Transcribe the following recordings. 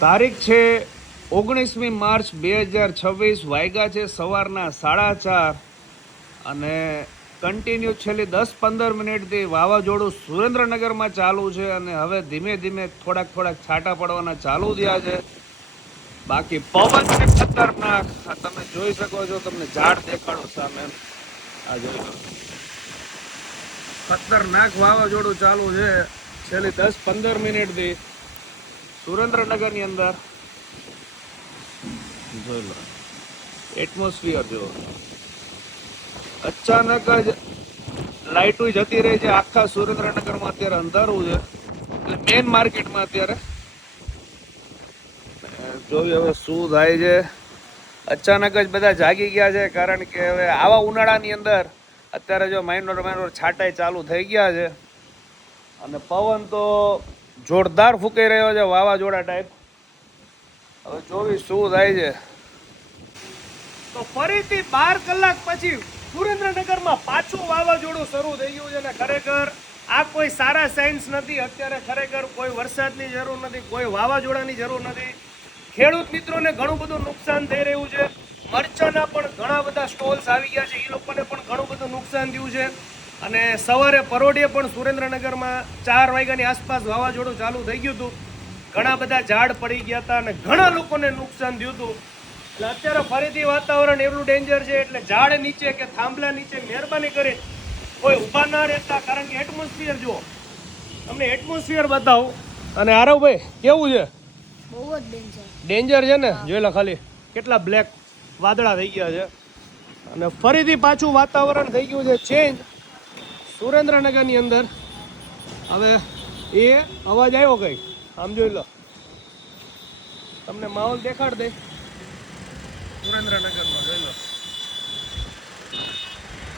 તારીખ છે 19મી માર્ચ 2026, વાગ્યા છે સવારના 4:30 અને કન્ટિન્યુ છેલ્લી 10-15 મિનિટથી વાવાઝોડું સુરેન્દ્રનગરમાં ચાલુ છે અને હવે ધીમે ધીમે થોડાક છાંટા પડવાના ચાલુ થયા છે. બાકી પવન છે ખતરનાક. તમે જોઈ શકો છો, તમને ઝાડ દેખાડો સામે. આ જોઈ લો, ખતરનાક વાવાઝોડું ચાલુ છે છેલ્લી 10-15 મિનિટથી સુરેન્દ્રનગરની અંદર. જોઈ લો એટમોસ્ફિયર જો, અચાનક જ લાઇટો જતી રહી છે. આખા સુરેન્દ્રનગરમાં અત્યારે અંધારું છે, એટલે મેઇન માર્કેટમાં અત્યારે જોયું હવે શું થાય છે. અચાનક જ બધા જાગી ગયા છે, કારણ કે હવે આવા ઉનાળાની અંદર અત્યારે જો માઇનોર છાંટાઈ ચાલુ થઈ ગયા છે અને પવન તો જોરદાર ફૂંકાઈ રહ્યો છે, વાવાઝોડા ટાઈપ. હવે જોવી શું થાય છે. તો ફરીથી 12 કલાક પછી સુરેન્દ્રનગરમાં પાછું વાવાઝોડું શરૂ થઈ ગયું છે અને ખરેખર આ કોઈ સારા સાઇન્સ નથી. અત્યારે ખરેખર કોઈ વરસાદની જરૂર નથી, કોઈ વાવાઝોડાની જરૂર નથી. ખેડૂત મિત્રોને ઘણું બધું નુકસાન થઈ રહ્યું છે. મરચાના પણ ઘણા બધા સ્ટોલ્સ આવી ગયા છે, એ લોકોને પણ ઘણું બધું નુકસાન થયું છે. અને સવારે પરોઢિયે પણ સુરેન્દ્રનગરમાં 4 વાગ્યાની આસપાસ વાવાઝોડું ચાલુ થઈ ગયું હતું. ઘણા બધા ઝાડ પડી ગયા હતા અને ઘણા લોકોને નુકસાન થયું હતું. એટલે અત્યારે ફરીથી વાતાવરણ એટલું ડેન્જર છે, એટલે ઝાડ નીચે કે થાંભલા નીચે મહેરબાની કરી કોઈ ઊભા ના રહેતા, કારણ કે એટમોસ્ફિયર જુઓ. તમને એટમોસ્ફિયર બતાવું. અને આરવભાઈ કેવું છે? બહુ જ ડેન્જર છે ને. જોઈ લો ખાલી કેટલા બ્લેક વાદળા થઈ ગયા છે અને ફરીથી પાછું વાતાવરણ થઈ ગયું છે ચેન્જ સુરેન્દ્રનગરની અંદર. હવે એ અવાજ આવ્યો કઈ, આમ જોઈ લો, તમને માહોલ દેખાડ દે સુરેન્દ્રનગરમાં. જોઈ લો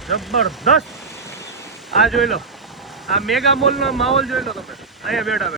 જબરદસ્ત. આ જોઈ લો, આ મેગા મોલનો માહોલ જોઈ લો તમે, અહીંયા બેઠા